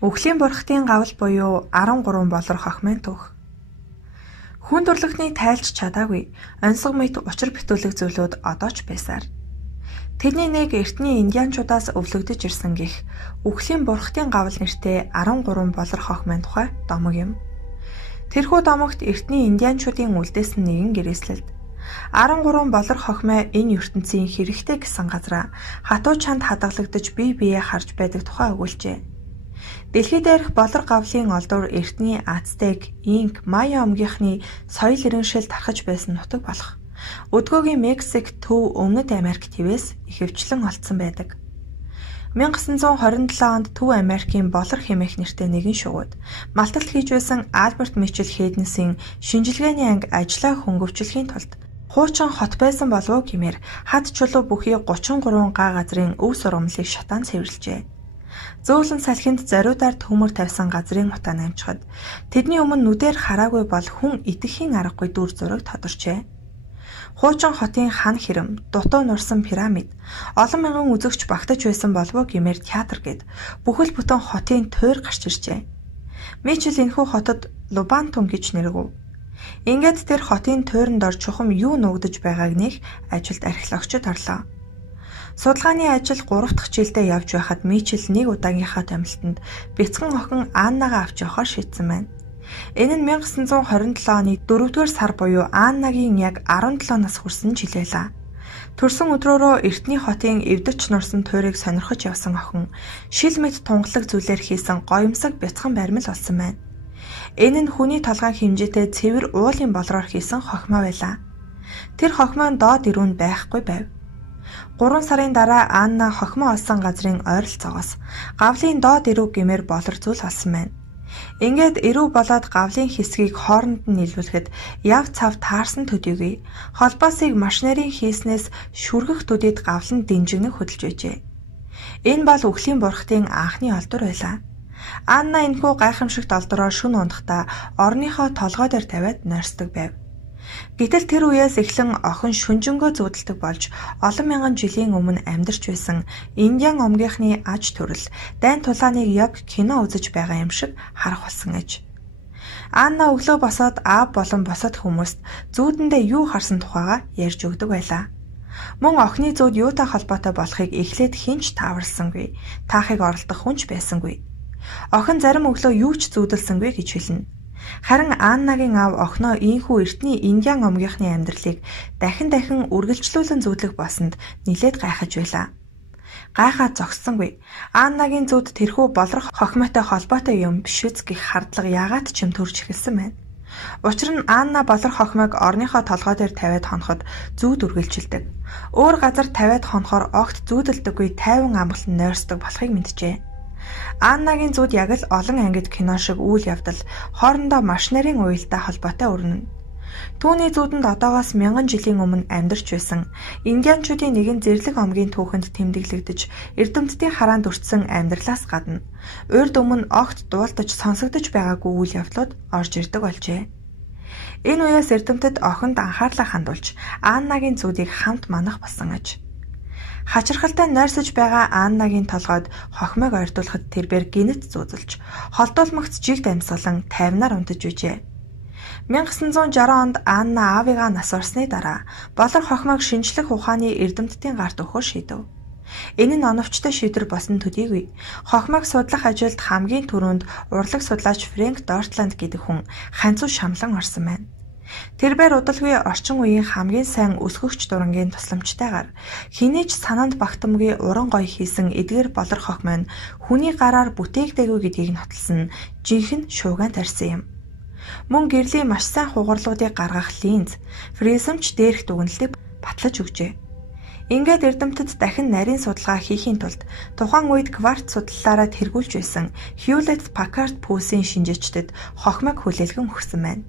Үхлийн бурхтын гавл буюу 13 болор хохмын түүх. Хүн төрлөختний тайлж чадаагүй онцгой мэт учир битүүлэг зүйлүүд одоо ч байсаар. Тэдний нэг эртний индианчуудаас өвлөгдөж ирсэн гэх Үхлийн бурхтын гавл нэртэй 13 болор хохмын тухай домог юм. Тэрхүү домогт эртний индианчуудын үлдээсэн нэгэн гэрээслэлд 13 болор хохмоо энэ ертөнцийн хэрэгтэй гэсэн газраа хатуу чанд хадгалагдаж бие биеэ харж байдаг тухай өгүүлжээ. Дэлхий дээрх болор гавлын олдуур эртний Ацтек, Инк, Майя омгийнхны соёл иргэншил тархаж байсан нутаг болох. Өдгөөгийн Мексик, Төв, Өмнөд Америк твээс ихэвчлэн олдсон байдаг. 1927 онд Төв Америкийн болор хэмээх нэртэй нэгэн шувууд малталт хийж байсан Альберт Мичел Хейденсийн шинжилгээний анги ажлаа хөнгөвчлөхийн тулд хуучин хот байсан болов гэмээр хад чулуу бүхий 33 га газрын өв сургамлыг шатаан цэвэрлжээ. Зөөлөн салхинд зориудаар төмөр тавьсан газрын утаа намжихад тэдний өмнө нүдээр хараагүй бол хүн итгэхийн аргагүй дүр зураг тодорчээ. Хуучин хотын хан хэрэм, дутуу нурсан пирамид, олон мянган үзэгч багтаж байсан болов гэмээр театр гэд бүхэл бүтэн хотын тойр гарч иржээ. Мичел энэхүү хотод Лубантун гэж нэргв. Ингээд тэр хотын тойронд ор чухам юу нуугдаж байгааг нэх ажилд археологчид орлоо. Судалгааны ажил 3 дахь жилдээ явж байхад Мичел нэг удаагийнхаа томилтонд бяцхан охин Аннагаа авч явахаар шийдсэн байна. Энэ нь 1927 оны 4-р сар буюу Аннагийн яг 17 нас хүрсэн жил байлаа. Төрсөн өдрөөрөө эртний хотын эвдэж нурсан туйрыг сонирхож явсан охин шил мэт тунгалаг зүйлээр хийсэн гоёмсог бяцхан баримл олсон байна. Энэ нь хүний толгой хэмжээтэй цэвэр уулын болроор хийсэн хохмоо байлаа. Тэр хохмоо доод ирүүнд байхгүй байв. 3 сарын дараа Анна хохмоо олсон газрын ойролцоогоос гавлын доод ирүү гэмээр болор зүйл олсон байна. Ингээд ирүү болоод гавлын хэсгийг хооронд нь нийлүүлэхэд яв цав таарсан төдийгүй холбоосыг машинерийн хийснээс шүргэх төдийд гавлан динжигнэг хөдөлж байжээ. Энэ бол Үхлийн бурхтын анхны олдор байлаа. Анна энэхүү гайхамшигт олдороо шүн ундахдаа орныхоо толгой дээр тавиад нойрсдог байв. Гэтэл тэр үеэс эхлэн охин шүнжэнгөө зүүдэлдэг болж олон мянган жилийн өмнө амьдарч байсан Индиан омгийнхны аж төрөл дайн тулааныг яг кино үзэж байгаа юм шиг харах болсон аж. Анна өглөө босоод аав болон босоод хүмүүст зүүдэндээ юу харсан тухайга ярьж өгдөг байлаа. Мөн охины зүүд юутай холбоотой болохыг эхлээд хинч тааварсангүй, таахыг оролдох хүнч байсангүй. Охин зарим өглөө юу ч зүүдэлсэнгүй гэж хэлнэ. Харин Аннагийн аав охиноо ийхүү эртний Индиан омгийнхны амьдралыг дахин үргэлжлүүлэн зүүдлэх болсонд нилээд гайхаж байлаа. Гайхаад зогссонгүй. Аннагийн зүүд тэрхүү болрох хохмоотой холбоотой юм биш үз гэх хардлага яагаад ч юм төрж эхэлсэн байна. Учир нь Анна болрох хохмоог орныхоо толгой дээр тавиад хоноход зүүд үргэлжилдэг. Өөр газар тавиад хонохоор огт зүүдэлдэггүй тайван амгалан нойрсдог болохыг мэджээ. Аннагийн зүүд яг л олон ангид кино шиг үйл явдал хоорондоо машинерийн уялдаа холбоотой өрнөнө. Түүний зүүдэнд одоогоос мянган жилийн өмнө амьдарч байсан индианчуудын нэгэн зэрлэг омгийн түүхэнд тэмдэглэгдэж эрдэмтдийн хараанд өртсөн амьдралаас гадна урьд өмнө огт дуулдаж сонсогдож байгаагүй үйл явдлууд орж ирдэг болжээ. Энэ үеэс эрдэмтэд охинд анхаарлаа хандуулж Аннагийн зүүдийг хамт манах болсон аж. Хачирхалтай нойрсож байгаа Аннагийн толгойд хохмоог ойртуулахад тэрбээр гинэт зүүзэлж, холдуулмагц жиг дамсгалан тайвнаар унтаж үжээ. 1960 онд Анна аавыгаа нас орсны дараа болор хохмоог шинжлэх ухааны эрдэмтдийн гарт өгөхөөр шийдэв. Энэ нь оновчтой шийдвэр болсон төдийгүй хохмоог судлах ажилд хамгийн түрүүнд урлаг судлаач Фрэнк Дортланд гэдэг хүн ханцуу шамлан орсон байна. Тэрбээр удалгүй орчин үеийн хамгийн сайн өсгөгч дурангийн тусламжтайгаар хинээч санаанд багтамгүй уран гоё хийсэн эдгээр болор хохмоо нь хүний гараар бүтээгдээгүй гэдгийг нотолсон жинхэнэ шуугиан тарьсан юм. Мөн гэрлийн маш сайн хугарлуудыг гаргах линз, фризмч дээрх дүгнэлтийг батлаж өгчээ. Ингээд эрдэмтэд дахин нарийн судалгаа хийхийн тулд тухайн үед кварц судлалаараа тэргүүлж байсан Hewlett Packard пүүсийн шинжээчдэд хохмоог хүлээлгэн өгсөн байна.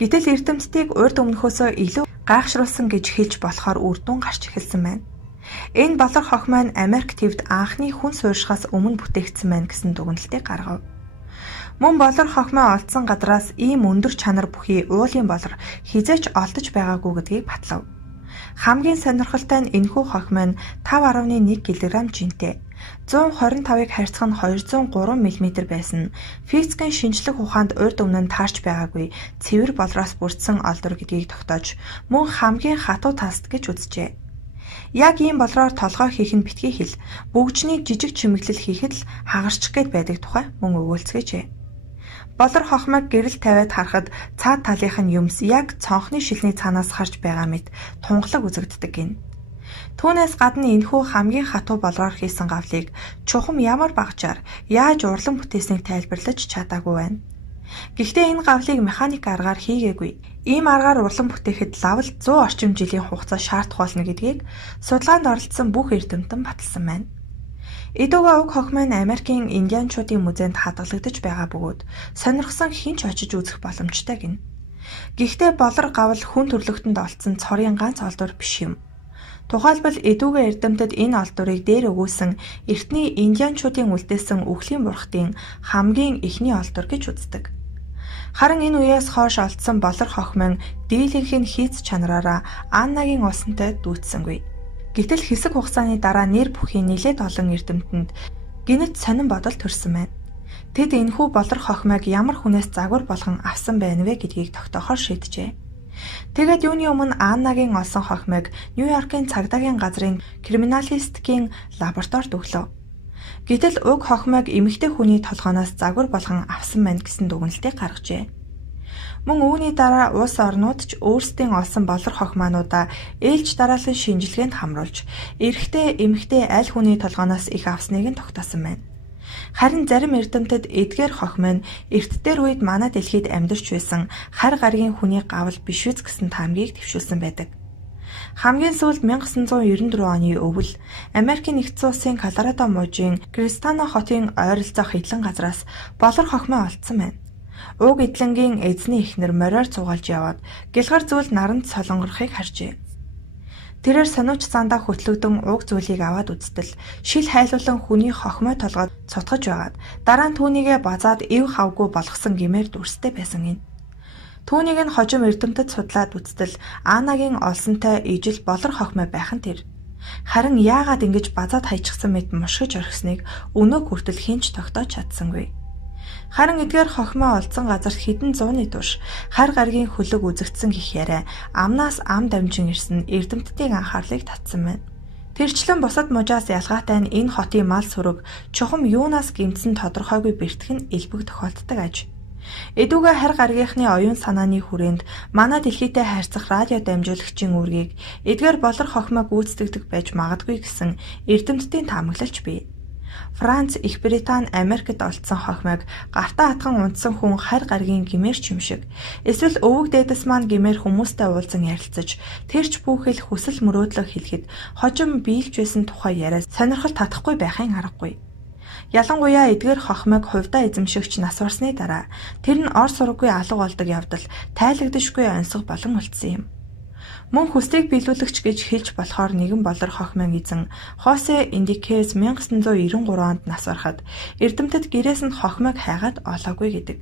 Гэтэл эрдэмтдийг урьд өмнөхөөсөө илүү гайхшруулсан гэж хэлж болохоор үр дүн гарч эхэлсэн байна. Энэ болор хохмоо нь Америк твд анхны хүн суурьшихаас өмнө бүтээгдсэн байна гэсэн дүгнэлтийг гаргав. Мөн болор хохмоо олдсон гадраас ийм өндөр чанар бүхий уулын болор хизээч олдож байгаагүй гэдгийг батлав. Хамгийн сонирхолтой нь энэхүү хохим нь 5.1 кг жинтэй. 125-ыг харьцах нь 203 мм байсан. Физикийн шинжлэх ухаанд урьд өмнө нь таарч байгаагүй цэвэр болроос бүрдсэн олдор гэдгийг тогтоож мөн хамгийн хатуу таст гэж үзжээ. Яг ийм болроор толгой хийх нь битгий хэл. Бөгжний жижиг чимэглэл хийхэд л хагарчих гээд байдаг тухай мөн өгүүлцгээжээ. Болор хохимыг гэрэл тавиад харахад цаад талынх нь юмс яг цонхны шилний цаанаас харж байгаа мэт тунгалаг үзэгддэг гин. Түүнээс гадна энэхүү хамгийн хатуу болроор хийсэн гавлыг чухам ямар багчаар яаж урлан бүтээснийг тайлбарлаж чадаагүй байна. Гэхдээ энэ гавлыг механик аргаар хийгээгүй. Ийм аргаар урлан бүтээхэд лавл 100 орчим жилийн хугацаа шаардах болно гэдгийг судалгаанд оролцсон бүх эрдэмтэн баталсан байна. Эдүгээ уг хохим нь Америкийн индианчуудын музейд хадгалагдаж байгаа бөгөөд сонирхсан хэн ч очиж үзэх боломжтой гин. Гэхдээ болор гавл хүн төрлөختөнд олдсон цорын ганц олдвор биш юм. Тухайлбал эдүгээ эрдэмтэд энэ олдврыг дээр өгүүлсэн эртний индианчуудын үлдээсэн үхлийн бурхтын хамгийн эхний олдвор гэж үздэг. Харин энэ үеэс хойш олдсон болор хохим нь дийлэнх нь хийц чанараараа Аннагийн усантай дүүцсэнгүй. Гэтэл хэсэг хугацааны дараа нэр бүхийн нэлээд олон эрдэмтэнд гинэт сонин бодол төрсөн байна. Тэд энэхүү болор хохимыг ямар хүнээс загвар болгон авсан байна вэ гэдгийг тогтоохоор шийджээ. Тэгээд юуны өмнө Аннагийн олсон хохимыг Нью-Йоркийн цагдаагийн газрын криминалистикийн лабораторид өглөө. Гэтэл уг хохимыг эмэгтэй хүний толгооноос загвар болгон авсан байна гэсэн дүгнэлтийг гаргажээ. Мөн үүний дараа улс орнууд ч өөрсдийн олсон болор хохимоонуудаа ээлж дараалан шинжилгээнд хамруулж, эрэгтэй, эмэгтэй аль хүний толгооноос их авсныг нь тогтоосон байна. Харин зарим эрдэмтэд эдгээр хохим нь эртдээр үед манай дэлхийд амьдарч байсан хар гаргийн хүний гавл биш үз гэсэн таамгийг төвшүүлсэн байдаг. Хамгийн сүүлд 1994 оны өвөл Америкийн нэгдсэн улсын Колорадо мужийн Кристано хотын ойролцоох эдлэн газраас болор хохимоо олдсон байна. Уг эдлэнгийн эзний эхнэр мориор цугаалж яваад гэлгар зүйл наранд солонгорохыг харжээ. Тэрээр сониуч цаандаа хөтлөгдөн уг зүйлийг аваад үзтэл шил хайлуулан хүний хохимой толгойд цутгаж байгаад дараа нь түүнийгээ базаад ив хавгүй болгосон гэмээр дүрстэй байсан юм. Түүнийг нь хожим эрдэмтэд судлаад үзтэл Аннагийн олсонтой ижил болор хохимой байх нь тэр. Харин яагаад ингэж базаад хайчихсан мэт мушгиж орхисныг өнөө хүртэл хинч тогтоож чадсангүй. Харин эдгээр хохимоо олдсон газарт хэдэн зууны турш хар гаргийн хөлөг үзэгдсэн гэх яриа амнаас ам дамжин ирсэн эрдэмтдийн анхаарлыг татсан байна. Тэрчлэн бусад мужаас ялгаатай нь энэ хотын мал сүрэг чухам юунаас гэмтсэн тодорхойгүй бэртэх нь элбэг тохиолддог аж. Эдүгээ хар гаргийнхны оюун санааны хүрээнд манай дэлхийтэй харьцах радио дамжуулагчийн үүргийг эдгээр болор хохимоо гүйцэтгэдэг байж магадгүй гэсэн эрдэмтдийн таамаглалч бий. Франц, Их Британи, Америкт олдсон хохимыг гартаа хатган унтсан хүн харь гаргийн гэмээр чимшиг. Эсвэл өвөг дээдэс маань гэмээр хүмүүстэй уулзан ярилцаж, тэрч бүхэл хүсэл мөрөөдлөө хэлэхэд хожим биелж байсан тухай яриа сонирхол татахгүй байхын аргагүй. Ялангуяа эдгээр хохимыг хувьдаа эзэмшигч нас барсны дараа тэр нь ор сургууй алга болдог явдал тайлагдашгүй онцгой болон үлдсэн юм. Мөн хүслийг биелүүлэгч гэж хэлж болохоор нэгэн болор хохимын эзэн Хосе Индикес 1993 онд нас барахад эрдэмтэд гэрээс нь хохимыг хайгаад олоогүй гэдэг.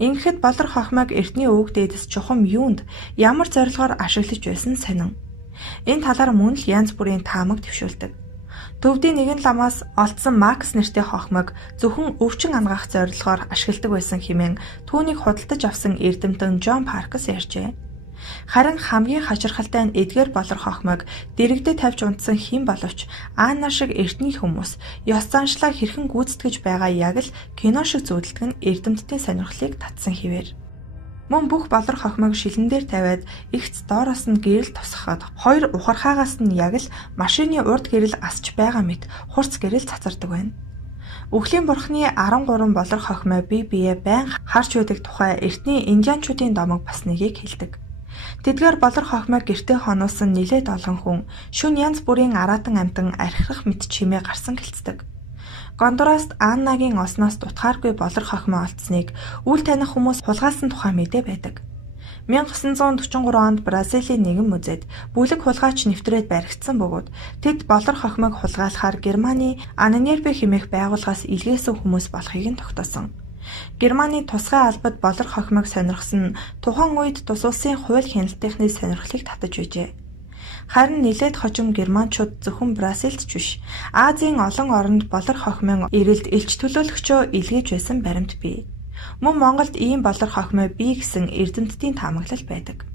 Ингэхэд болор хохимыг эртний өвөг дээдэс чухам юунд ямар зорилгоор ашиглаж байсан сонин. Энэ талаар мөн л янз бүрийн таамаг төвшүүлдэг. Төвдийн нэгэн ламаас олдсон Макс нэртэй хохимыг зөвхөн өвчин ангаах зорилгоор ашигладаг байсан хэмээн түүнийг худалдаж авсан эрдэмтэн Джон Паркс ярьжээ. Харин хамгийн хачирхалтай нь эдгээр болор хохимыг дэрэгдээ тавьж унтсан хэн боловч Анна шиг эртний хүмүүс ёс заншлаа хэрхэн гүйцэтгэж байгаа яг л кино шиг зөвлөдөг нь эрдэмтдийн сонирхлыг татсан хэвээр. Мөн бүх болор хохимыг шилэн дээр тавиад ихц доороос нь гэрэл тусгахад хоёр ухархаагаас нь яг л машины урд гэрэл асч байгаа мэт хурц гэрэл цацардаг байна. Үхлийн бурхны 13 болор хохимоо бие биеэ байн харж байдаг тухай эртний индианчуудын домог бас нэгийг хэлдэг. Тэдгээр болор хохимыг гэртээ хонуулсан нилээд олон хүн шүн янз бүрийн араатан амтан архирах мэт чимээ гарсан гэлцдэг. Гондураст Аннагийн осноос дутхааргүй болор хохимоо олдсныг үл таних хүмүүс хулгайлсан тухай мэдээ байдаг. 1943 онд Бразилийн нэгэн музейд бүлэг хулгайч нэвтрээд баригдсан бөгөөд тэд болор хохимыг хулгайлахаар Германы Анненербе хэмээх байгууллагаас илгээсэн хүмүүс болохыг нь тогтоосон. Германы тусгай албад болор хохимыг сонирхсон тухайн үед тус улсын хууль хяналтынхны сонирхлыг татаж байжээ. Харин нэлээд хожим германчууд зөвхөн Бразилд ч биш, Азийн олон оронд болор хохимын эрэлд элч төлөөлөгчөө илгээж байсан баримт бий. Мөн Монголд ийм болор хохимоо бий гэсэн эрдэмтдийн таамаглал байдаг.